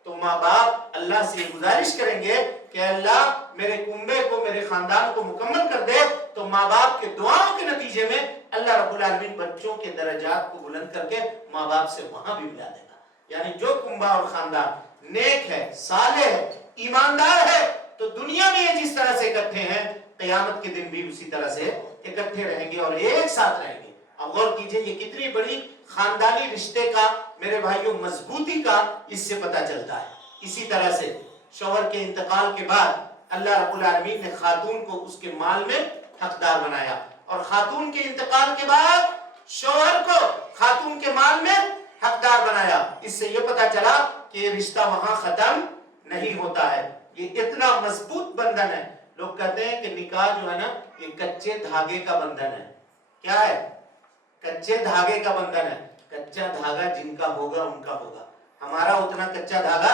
تو ماں باپ اللہ سے گزارش کریں گے کہ اللہ میرے کنبے کو، میرے خاندان کو مکمل کر دے، تو ماں باپ کے دعاؤں کے نتیجے میں اللہ رب العالمین بچوں کے درجات کو بلند کر کے ماں باپ سے وہاں بھی ملا دے گا۔ یعنی جو کنبہ اور خاندان نیک ہے، صالح ہے، ایماندار ہے، تو دنیا میں یہ جس طرح سے اکٹھے ہیں قیامت کے دن بھی اسی طرح سے اکٹھے رہیں گے اور ایک ساتھ رہیں گے۔ اب غور کیجئے یہ کتنی بڑی خاندانی رشتے کا میرے بھائیوں مضبوطی کا اس سے پتہ چلتا ہے۔ اسی طرح سے شوہر کے انتقال کے بعد اللہ رب العالمین نے خاتون کو اس کے مال میں حقدار بنایا، اور خاتون کے انتقال کے بعد شوہر کو خاتون کے مال میں حقدار بنایا۔ اس سے یہ پتہ چلا کہ یہ رشتہ وہاں ختم نہیں ہوتا ہے، یہ اتنا مضبوط بندھن ہے۔ لوگ کہتے ہیں کہ نکاح جو ہے نا یہ کچے دھاگے کا بندھن ہے۔ کیا ہے؟ کچے دھاگے کا بندھن ہے۔ کچا دھاگا جن کا ہوگا ان کا ہوگا، ہمارا اتنا کچا دھاگا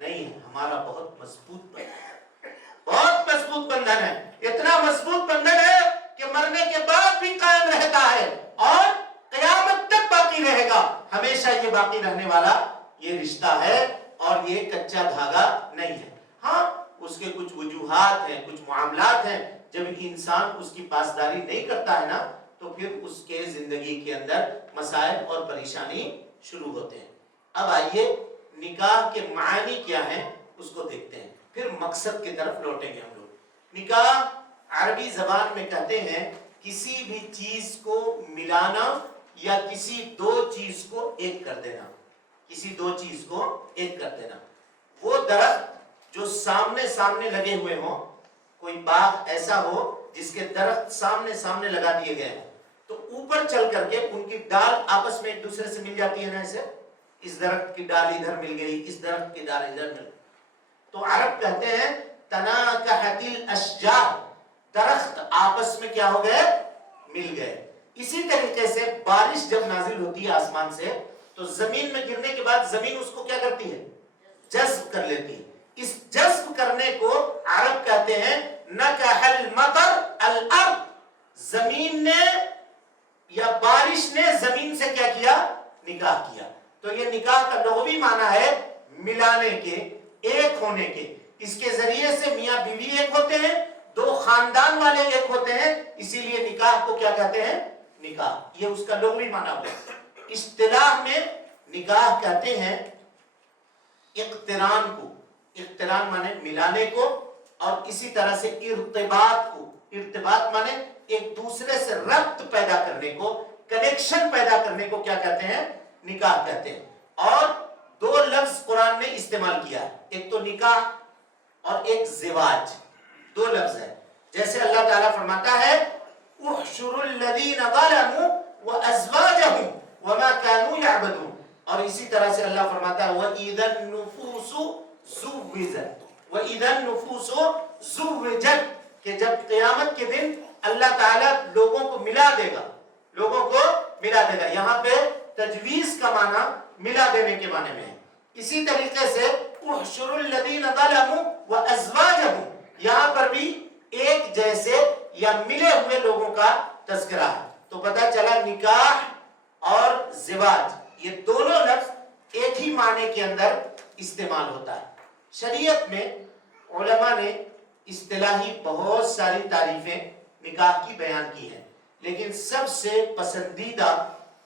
نہیں ہے، ہمارا بہت مضبوط بندھن ہے، بہت مضبوط بندھن ہے۔ اتنا مضبوط بندھن ہے کہ مرنے کے بعد بھی قائم رہتا ہے اور قیامت تک باقی رہے گا، ہمیشہ یہ باقی رہنے والا یہ رشتہ ہے، اور یہ کچا دھاگا نہیں ہے۔ ہاں اس کے کچھ وجوہات ہیں، کچھ معاملات ہیں، جب انسان اس کی پاسداری نہیں کرتا ہے نا تو پھر اس کے زندگی کے اندر مسائل اور پریشانی شروع ہوتے ہیں۔ اب آئیے نکاح کے معنی کیا ہیں اس کو دیکھتے ہیں، پھر مقصد کی طرف لوٹیں گے ہم لوگ۔ نکاح عربی زبان میں کہتے ہیں کسی بھی چیز کو ملانا یا کسی دو چیز کو ایک کر دینا، کسی دو چیز کو ایک کر دینا۔ وہ درخت جو سامنے سامنے لگے ہوئے ہوں، کوئی باغ ایسا ہو جس کے درخت سامنے سامنے لگا دیے گئے ہیں، تو اوپر چل کر کے ان کی ڈال آپس میں ایک دوسرے سے مل جاتی ہے نا، ایسے اس درخت کی ڈال ادھر مل گئی، اس درخت کی ڈال ادھر مل گئی، تو عرب کہتے ہیں تناکحت الاشجار، درخت آپس میں کیا ہو گئے، مل گئے۔ اسی طریقے سے بارش جب نازل ہوتی ہے آسمان سے تو زمین میں گرنے کے بعد زمین اس کو کیا کرتی ہے، جذب کر لیتی ہے۔ اس جذب کرنے کو عرب کہتے ہیں نکح المطر الارض، زمین نے یا بارش نے زمین سے کیا کیا، نکاح کیا۔ تو یہ نکاح کا لغوی معنی ہے ملانے کے، ایک ہونے کے۔ اس کے ذریعے سے میاں بیوی ایک ہوتے ہیں، دو خاندان والے ایک ہوتے ہیں، اسی لیے نکاح کو کیا کہتے ہیں، نکاح، یہ اس کا لغوی معنی ہوا۔ اصطلاح میں نکاح کہتے ہیں اقتران کو، اقتران مانے ملانے کو، اور اسی طرح سے ارتباط کو، ارتباط مانے ایک دوسرے سے ربط پیدا کرنے کو، کنیکشن پیدا کرنے کو کیا کہتے ہیں؟ نکاح کہتے ہیں۔ اور دو لفظ قرآن نے استعمال کیا ہے، ایک تو نکاح اور ایک زواج، دو لفظ ہے۔ جیسے اللہ تعالیٰ فرماتا ہے احشروا الذین ظلموا وازواجہم وما كانوا يعبدون، اور اسی طرح سے اللہ فرماتا ہے وَإِذَا النُّفُوسُ زُوِّجَتْ وَإِذَا النُّفُوسُ زُوِّجَتْ، کہ جب قیامت کے دن اللہ تعالیٰ لوگوں کو ملا دے گا، لوگوں کو ملا دے گا۔ یہاں پہ تجویز کا معنی ملا دینے کے معنی میں ہے۔ اسی طریقے سے احشروا الذین ظلموا وازواجہم، یہاں پر بھی ایک جیسے یا ملے ہوئے لوگوں کا تذکرہ ہے۔ تو پتہ چلا نکاح اور زواج یہ دونوں لفظ ایک ہی معنی کے اندر استعمال ہوتا ہے۔ شریعت میں علماء نے اصطلاحی بہت ساری تعریفیں نکاح کی بیان کی ہیں، لیکن سب سے پسندیدہ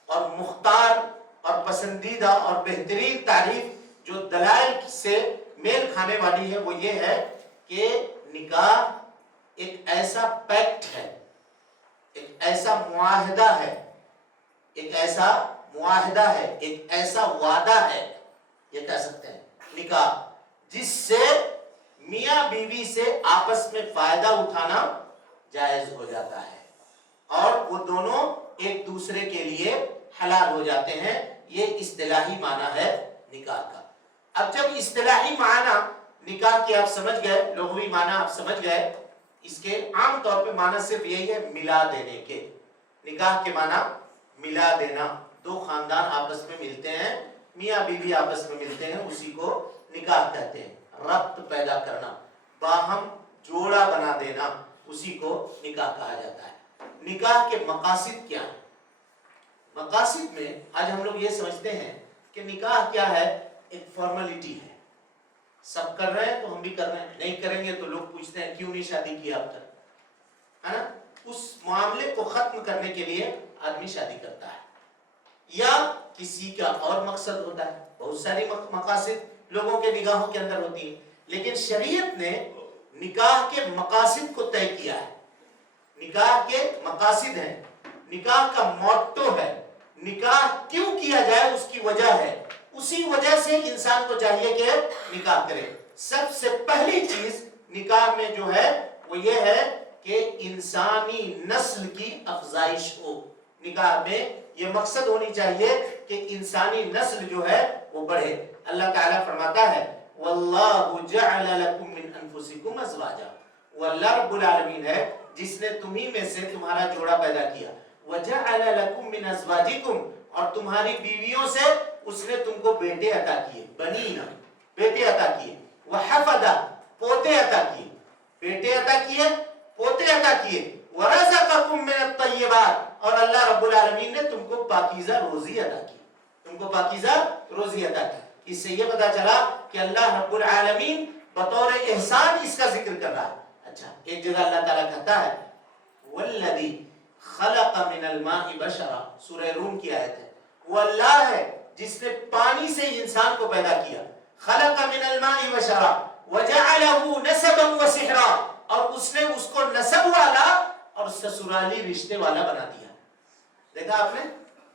اور مختار اور پسندیدہ اور بہترین تعریف جو دلائل سے میل کھانے والی ہے وہ یہ ہے کہ نکاح ایک ایسا پیکٹ ہے، ایک ایسا معاہدہ ہے، ایک ایسا معاہدہ ہے، ایک ایسا وعدہ ہے، یہ کہہ سکتے ہیں نکاح، جس سے میاں بیوی سے آپس میں فائدہ اٹھانا جائز ہو جاتا ہے اور وہ دونوں ایک دوسرے کے لیے حلال ہو جاتے ہیں۔ یہ اصطلاحی معنی ہے نکاح کا۔ اب جب اصطلاحی معنی نکاح کی آپ سمجھ گئے، لغوی معنی آپ سمجھ گئے، اس کے عام طور پہ معنی صرف یہی ہے ملا دینے کے۔ نکاح کے معنی ملا دینا، دو خاندان آپس میں ملتے ہیں، میاں بیوی آپس میں ملتے ہیں، اسی کو نکاح کہتے ہیں۔ ربط پیدا کرنا، باہم جوڑا بنا دینا، اسی کو نکاح کہا جاتا ہے۔ نکاح کے مقاصد کیا ہیں؟ مقاصد میں آج ہم لوگ یہ سمجھتے ہیں کہ نکاح کیا ہے؟ ایک فارملٹی ہے، سب کر رہے ہیں تو ہم بھی کر رہے ہیں، نہیں کریں گے تو لوگ پوچھتے ہیں کیوں نہیں شادی کی اب تک، ہے نا؟ اس معاملے کو ختم کرنے کے لیے آدمی شادی کرتا ہے، یا کسی کا اور مقصد ہوتا ہے۔ بہت ساری مقاصد لوگوں کے نگاہوں کے اندر ہوتی ہیں، لیکن شریعت نے نکاح کے مقاصد کو طے کیا ہے۔ نکاح کے مقاصد ہیں، نکاح کا موٹو ہے، نکاح کیوں کیا جائے اس کی وجہ ہے، اسی وجہ سے انسان کو چاہیے کہ نکاح کرے۔ سب سے پہلی چیز نکاح میں جو ہے وہ یہ ہے کہ انسانی نسل کی افزائش ہو۔ نکاح میں یہ مقصد ہونی چاہیے کہ انسانی نسل جو ہے وہ بڑھے۔ اللہ تعالیٰ فرماتا ہے وَاللَّهُ جَعَلَ لَكُم مِّنْ أَنفُسِكُمْ أَزْوَاجًا، وہ اللہ رب العالمین ہے جس نے تمہیں میں سے تمہارا جوڑا پیدا کیا۔ وَجَعَلَ لَكُم مِّنْ أَزْوَاجِكُمْ، اور تمہاری بیویوں سے اس نے تم کو بیٹے عطا کیے، بنینا، بیٹے عطا کیے، وَحَفَدَ، پوتے عطا کیے، بیٹے عطا کیے، پوتے عطا کیے، وَرَزَقَكُم مِّنَ الطَّيِّبَاتِ، اور اللہ رب العالمین نے تم کو پاکیزہ روزی عطا کی، تم کو پاکیزہ روزی عطا کی۔ اس سے یہ پتا چلا کہ اللہ رب العالمین بطور احسان اس کا ذکر کر رہا ہے۔ اچھا، ایک جگہ اللہ تعالیٰ کہتا ہے وَالَّذِي خَلَقَ مِنَ الْمَاءِ بَشَرًا، سورہ روم کی آیت ہے، وہ اللہ ہے جس نے پانی سے انسان کو پیدا کیا۔ خَلَقَ مِنَ الْمَاءِ بَشَرًا وَجَعَلَهُ نَسَبًا وَسِحْرًا، اور اس نے اس کو نسب والا اور سسرالی رشتے والا بنا دیا۔ دیکھا آپ نے،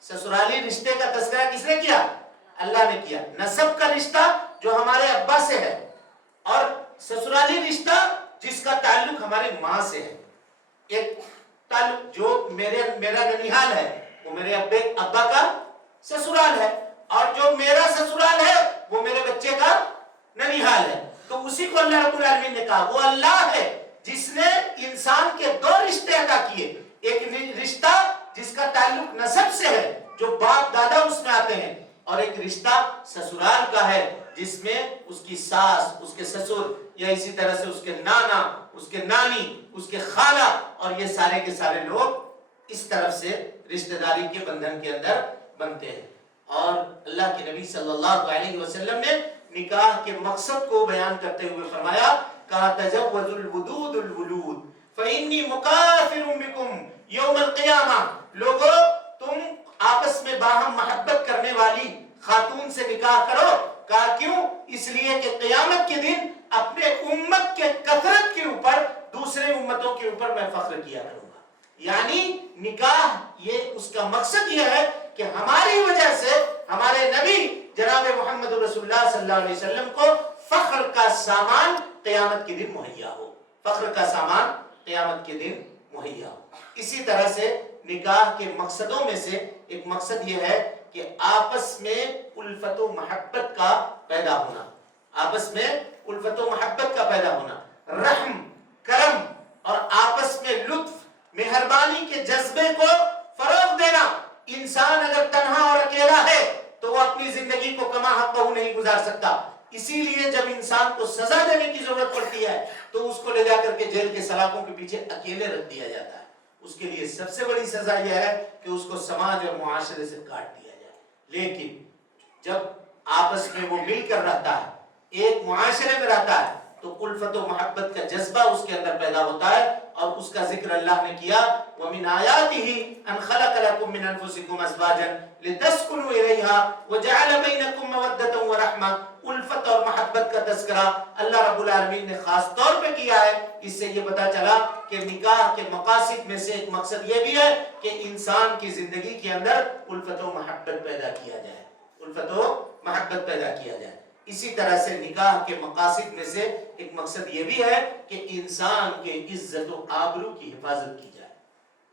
سسرالی رشتے کا تذکرہ کس نے کیا؟ اللہ نے کیا۔ نسب کا رشتہ جو ہمارے ابا سے ہے، اور سسرالی رشتہ جس کا تعلق ہمارے ماں سے ہے۔ ایک تعلق جو میرا ننیحال ہے وہ میرے ابا کا سسرال ہے، اور جو میرا سسرال ہے وہ میرے بچے کا ننیحال ہے۔ تو اسی کو اللہ رب العالمین نے کہا وہ اللہ ہے جس نے انسان کے دو رشتے عطا کیے، ایک رشتہ جس کا تعلق نسب سے ہے جو باپ دادا اس میں آتے ہیں، اور ایک رشتہ سسرال کا ہے جس میں اس کی ساس، اس کے سسر، یا اسی طرح سے اس کے نانا، اس کے نانی، اس کے خالہ، اور یہ سارے کے سارے لوگ اس طرف سے رشتہ داری کے بندھن کے اندر بنتے ہیں۔ اور اللہ کے نبی صلی اللہ علیہ وسلم نے نکاح کے مقصد کو بیان کرتے ہوئے فرمایا کہا تزوجوا الودود الولود فإنی مکافر بکم یوم القیامہ، لوگو تم آپس میں باہم محبت کرنے والی خاتون سے نکاح کرو۔ کہا کیوں؟ اس لیے کہ قیامت کے دن اپنے امت کے کثرت کے اوپر دوسرے امتوں کے اوپر میں فخر کیا کروں گا۔ یعنی نکاح یہ اس کا مقصد یہ ہے کہ ہماری وجہ سے ہمارے نبی جناب محمد رسول اللہ صلی اللہ علیہ وسلم کو فخر کا سامان قیامت کے دن مہیا ہو، فخر کا سامان قیامت کے دن مہیا ہو۔ اسی طرح سے نکاح کے مقصدوں میں سے ایک مقصد یہ ہے کہ آپس میں الفت و محبت کا پیدا ہونا، آپس میں الفت و محبت کا پیدا ہونا، رحم، کرم اور آپس میں لطف، مہربانی کے جذبے کو فروغ دینا۔ انسان اگر تنہا اور اکیلا ہے تو وہ اپنی زندگی کو کما حقہ نہیں گزار سکتا، اسی لیے جب انسان کو سزا دینے کی ضرورت پڑتی ہے تو اس کو لے جا کر کے جیل کے سلاخوں کے پیچھے اکیلے رکھ دیا جاتا ہے۔ اس کے لیے سب سے بڑی سزا یہ ہے کہ اس کو سماج اور معاشرے سے کاٹ دیا جائے۔ لیکن جب آپس میں وہ مل کر رہتا ہے، ایک معاشرے میں رہتا ہے، تو الفت و محبت کا جذبہ اس کے اندر پیدا ہوتا ہے، اور اس کا ذکر اللہ نے کیا وَمِنْ آيَاتِهِ أَنْ خَلَقَ لَكُم مِّنْ أَنفُسِكُمْ أَزْوَاجًا لِتَسْكُنُوا إِلَيْهَا وَجَعَلَ بَيْنَكُم مَّوَدَّةً وَرَحْمَةً۔ الفت اور محبت کا تذکرہ اللہ رب العالمین نے خاص طور پہ کیا ہے۔ اس سے یہ پتا چلا کہ نکاح کے مقاصد میں سے ایک مقصد یہ بھی ہے کہ انسان کی زندگی کے اندر الفت و محبت پیدا کیا جائے، الفت و محبت پیدا کیا جائے۔ اسی طرح سے نکاح کے مقاصد میں سے ایک مقصد یہ بھی ہے کہ انسان کے عزت و آبرو کی حفاظت کی جائے،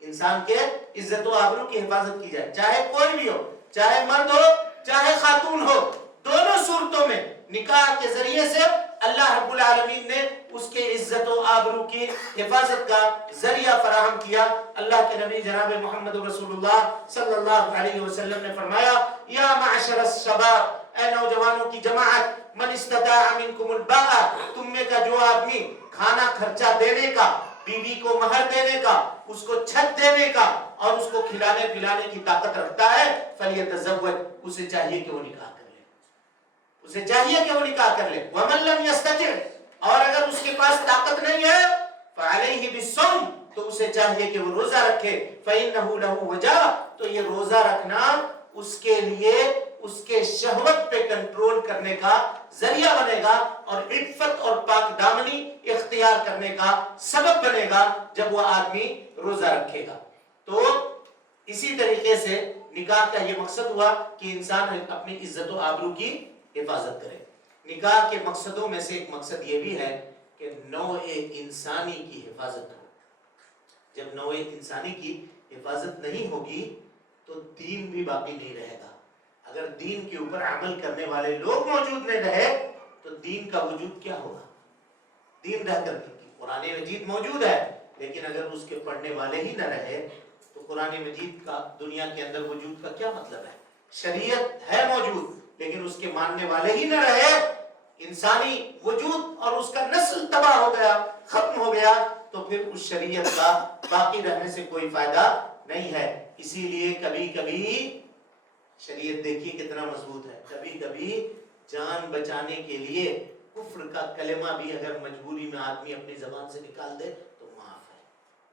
انسان کے عزت و آبرو کی حفاظت کی جائے، چاہے کوئی بھی ہو، چاہے مرد ہو چاہے خاتون ہو، دونوں صورتوں میں نکاح کے ذریعے سے اللہ رب العالمین نے اس کے عزت و آبرو کی حفاظت کا ذریعہ فراہم کیا۔ اللہ کے نبی جناب محمد رسول اللہ صلی اللہ علیہ وسلم نے فرمایا یا معشر الشباب، اے نوجوانوں کی جماعت، من استطاع منکم الباء، تم میں کا جو آدمی کھانا خرچہ دینے کا، بیوی کو مہر دینے کا، اس کو چھت دینے کا اور اس کو کھلانے پلانے کی طاقت رکھتا ہے، فلیتزوج، اسے چاہیے کہ وہ نکاح کر لے، اسے چاہیے کہ وہ نکاح کر لے۔ ومن لم یستطع، اور اگر اس کے پاس طاقت نہیں ہے، فعلیہ بالصوم، تو اسے چاہیے کہ وہ روزہ رکھے، فإنہ لہ وجاء، تو یہ روزہ رکھنا اس کے لیے اس کے شہوت پہ کنٹرول کرنے کا ذریعہ بنے گا اور عفت اور پاک دامنی اختیار کرنے کا سبب بنے گا جب وہ آدمی روزہ رکھے گا۔ تو اسی طریقے سے نکاح کا یہ مقصد ہوا کہ انسان اپنی عزت و آبرو کی حفاظت کرے۔ نکاح کے مقصدوں میں سے ایک مقصد یہ بھی ہے کہ نوع انسانی کی حفاظت ہو۔ جب نوع انسانی کی حفاظت نہیں ہوگی تو دین بھی باقی نہیں رہے گا۔ اگر دین کے اوپر عمل کرنے والے لوگ موجود نہیں رہے تو دین کا وجود کیا ہوگا؟ دین رہ کر کے قرآن مجید موجود ہے، لیکن اگر اس کے پڑھنے والے ہی نہ رہے تو قرآن مجید کا دنیا کے اندر وجود کا کیا مطلب ہے؟ شریعت ہے موجود لیکن اس کے ماننے والے ہی نہ رہے، انسانی وجود اور اس کا نسل تباہ ہو گیا، ختم ہو گیا، تو پھر اس شریعت کا باقی رہنے سے کوئی فائدہ نہیں ہے۔ اسی لیے کبھی کبھی شریعت دیکھیے کتنا مضبوط ہے، کبھی کبھی جان بچانے کے لیے کفر کا کلمہ بھی اگر مجبوری میں آدمی اپنی زبان سے نکال دے تو معاف ہے،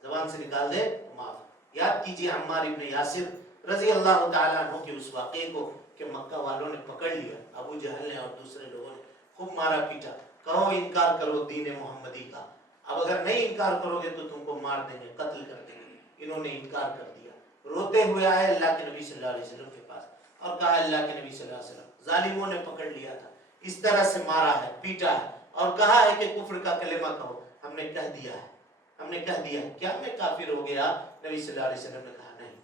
زبان سے نکال دے تو معاف ہے۔ یاد کیجئے عمار ابن یاسر رضی اللہ تعالیٰ عنہ کے اس واقعے کو کہ مکہ والوں نے پکڑ لیا، ابو جہل نے اور دوسرے لوگوں نے خوب مارا پیٹا، کہو انکار کرو دین محمدی کا، اب اگر نہیں انکار کرو گے تو تم کو مار دیں گے، قتل کر دیں گے۔ انہوں نے انکار کر دیا، روتے ہوئے آئے اللہ کے نبی صلی اللہ علیہ وسلم کے پاس اور کہا اللہ کے نبی صلی اللہ علیہ وسلم ظالموں نے پکڑ لیا تھا، اس طرح سے مارا ہے، پیٹا ہے اور کہا ہے کہ کفر کا کلمہ کہو، ہم نے کہہ دیا ہے، ہم نے کہہ دیا ہے، کیا میں کافر ہو گیا؟ نبی صلی اللہ علیہ وسلم نے کہا نہیں،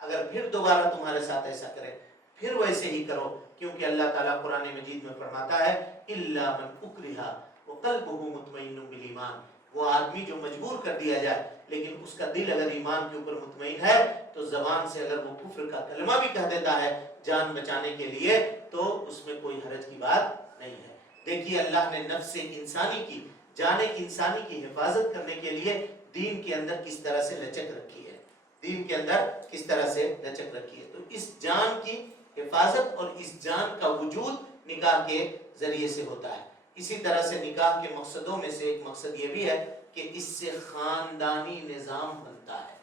اگر پھر دوبارہ تمہارے ساتھ ایسا کرے پھر ویسے ہی کرو، کیونکہ اللہ تعالیٰ قرآن مجید میں فرماتا ہے الا من اکرہ وقلبہ مطمئن بالایمان، وہ آدمی جو مجبور کر دیا جائے لیکن اس کا دل اگر ایمان کے اوپر مطمئن ہے تو زبان سے اگر وہ کفر کا کلمہ بھی کہہ دیتا ہے جان بچانے کے لیے تو اس میں کوئی حرج کی بات نہیں ہے۔ دیکھیے اللہ نے نفس انسانی کی، جان انسانی کی حفاظت کرنے کے لیے دین کے اندر کس طرح سے لچک رکھی ہے، دین کے اندر کس طرح سے لچک رکھی ہے۔ تو اس جان کی حفاظت اور اس جان کا وجود نکاح کے ذریعے سے ہوتا ہے۔ اسی طرح سے نکاح کے مقصدوں میں سے ایک مقصد یہ بھی ہے کہ اس سے خاندانی نظام بنتا ہے،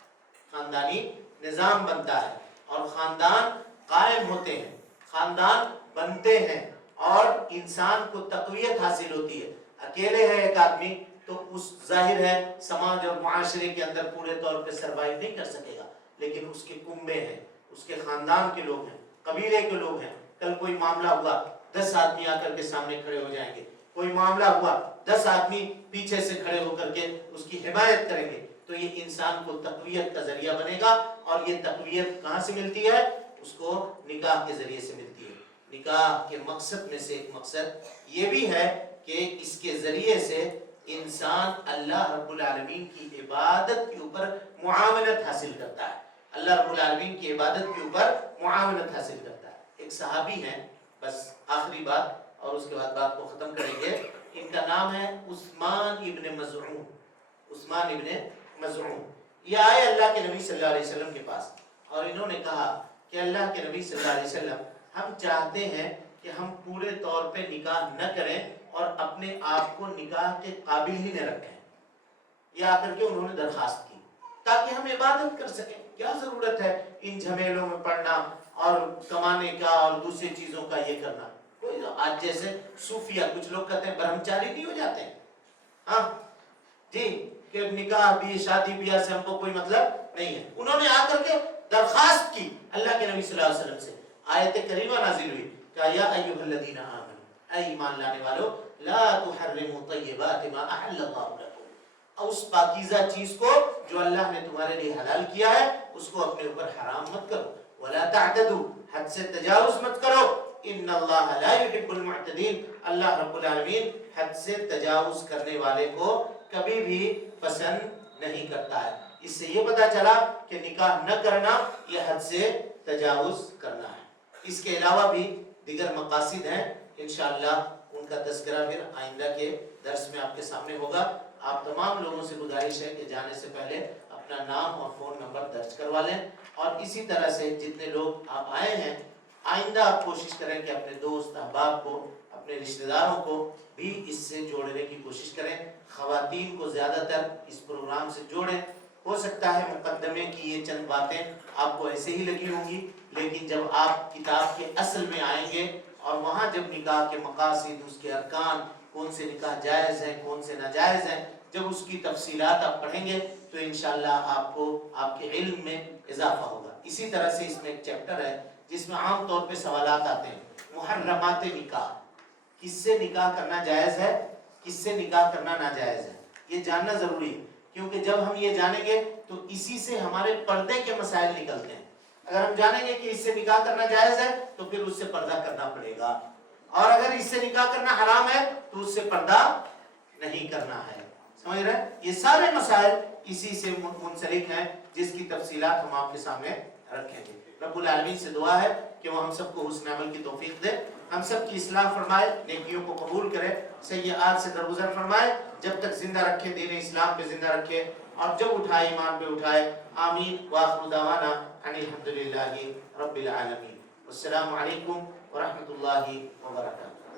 خاندانی نظام بنتا ہے اور خاندان قائم ہوتے ہیں، خاندان بنتے ہیں اور انسان کو تقویت حاصل ہوتی ہے۔ اکیلے ہے ایک آدمی تو اس ظاہر ہے سماج اور معاشرے کے اندر پورے طور پہ سروائیو نہیں کر سکے گا، لیکن اس کے کنبے ہیں، اس کے خاندان کے لوگ ہیں، قبیلے کے لوگ ہیں، کل کوئی معاملہ ہوا 10 آدمی آ کر کے سامنے کھڑے ہو جائیں گے، کوئی معاملہ ہوا 10 آدمی پیچھے سے کھڑے ہو کر کے اس کی حمایت کریں گے، تو یہ انسان کو تقویت کا ذریعہ بنے گا۔ اور یہ تقویت کہاں سے ملتی ہے؟ اس کو نکاح کے ذریعے سے ملتی ہے۔ نکاح کے مقصد میں سے ایک مقصد یہ بھی ہے کہ اس کے ذریعے سے انسان اللہ رب العالمین کی عبادت کے اوپر معاونت حاصل کرتا ہے، اللہ رب العالمین کی عبادت کے اوپر معاونت حاصل کرتا ہے۔ ایک صحابی ہیں، بس آخری بات اور اس کے بعد بات کو ختم کریں گے، ان کا نام ہے عثمان ابن مزعون۔ عثمان ابن مزعون یہ آئے اللہ کے نبی صلی اللہ علیہ وسلم کے پاس اور انہوں نے کہا کہ اللہ کے نبی صلی اللہ علیہ وسلم، ہم چاہتے ہیں کہ ہم پورے طور پہ نکاح نہ کریں اور اپنے آپ کو نکاح کے قابل ہی نہ رکھیں۔ یہ آ کر کے انہوں نے درخواست کی تاکہ ہم عبادت کر سکیں۔ کیا ضرورت ہے ان جھمیلوں میں پڑنا اور کمانے کا اور دوسری چیزوں کا یہ کرنا؟ کوئی آج جیسے صوفیہ کچھ لوگ کہتے ہیں برہمچاری نہیں ہو جاتے ہیں، ہاں جی، کہ نکاح بھی شادی بیاہ سے ہم کو کوئی مطلب نہیں ہے۔ انہوں نے آ کر کے درخواست کی اللہ کے نبی صلی اللہ علیہ وسلم سے، آیت کریمہ نازل ہوئی کہ یا ایھا الذین آمنوا، اے ایمان لانے والو، لا تحرموا طیبات ما احل اللہ لکم، اس پاکیزہ چیز کو جو اللہ نے تمہارے لیے حلال کیا ہے اس کو اپنے اوپر حرام مت کرو، ولا تعتدوا، حد سے تجاوز مت کرو، ان اللہ لا يحب المعتدین، اللہ رب العالمین حد سے تجاوز کرنے والے کو کبھی بھی پسند نہیں کرتا ہے۔ اس سے یہ پتا چلا کہ نکاح نہ کرنا یہ حد سے تجاوز کرنا ہے۔ اس کے علاوہ بھی دیگر مقاصد ہیں، انشاءاللہ ان کا تذکرہ پھر آئندہ کے درس میں آپ کے سامنے ہوگا۔ آپ تمام لوگوں سے گزارش ہے کہ جانے سے پہلے اپنا نام اور فون نمبر درج کروا لیں، اور اسی طرح سے جتنے لوگ آپ آئے ہیں آئندہ آپ کوشش کریں کہ اپنے دوست احباب کو، اپنے رشتہ داروں کو بھی اس سے جوڑنے کی کوشش کریں۔ خواتین کو زیادہ تر اس پروگرام سے جوڑیں۔ ہو سکتا ہے مقدمے کی یہ چند باتیں آپ کو ایسے ہی لگی ہوں گی، لیکن جب آپ کتاب کے اصل میں آئیں گے اور وہاں جب نکاح کے مقاصد، اس کے ارکان، کون سے نکاح جائز ہیں کون سے ناجائز ہیں، جب اس کی تفصیلات آپ پڑھیں گے تو انشاءاللہ آپ کو آپ کے علم میں اضافہ ہوگا۔ اسی طرح سے اس میں ایک چیپٹر ہے جس میں عام طور پہ سوالات آتے ہیں، محرمات نکاح، کس سے نکاح کرنا جائز ہے، کس سے نکاح کرنا ناجائز ہے، یہ جاننا ضروری ہے، کیونکہ جب ہم یہ جانیں گے تو اسی سے ہمارے پردے کے مسائل نکلتے ہیں۔ اگر ہم جانیں گے کہ اس سے نکاح کرنا جائز ہے تو پھر اس سے پردہ کرنا پڑے گا، اور اگر اس سے نکاح کرنا حرام ہے تو اس سے پردہ نہیں کرنا ہے۔ سمجھ رہے ہیں؟ یہ سارے مسائل اسی سے منسلک ہیں جس کی تفصیلات ہم آپ کے سامنے رکھیں گے۔ رب العالمین سے دعا ہے کہ وہ ہم سب کو حسن عمل کی توفیق دے، ہم سب کی اصلاح فرمائے، نیکیوں کو قبول کرے، سیئات سے درگزر فرمائے، جب تک زندہ رکھے دین اسلام پہ زندہ رکھے، اور جب اٹھائے ایمان پہ اٹھائے۔ آمین وآخر دعوانا ان الحمدللہ رب العالمین۔ السلام علیکم ورحمۃ اللہ وبرکاتہ۔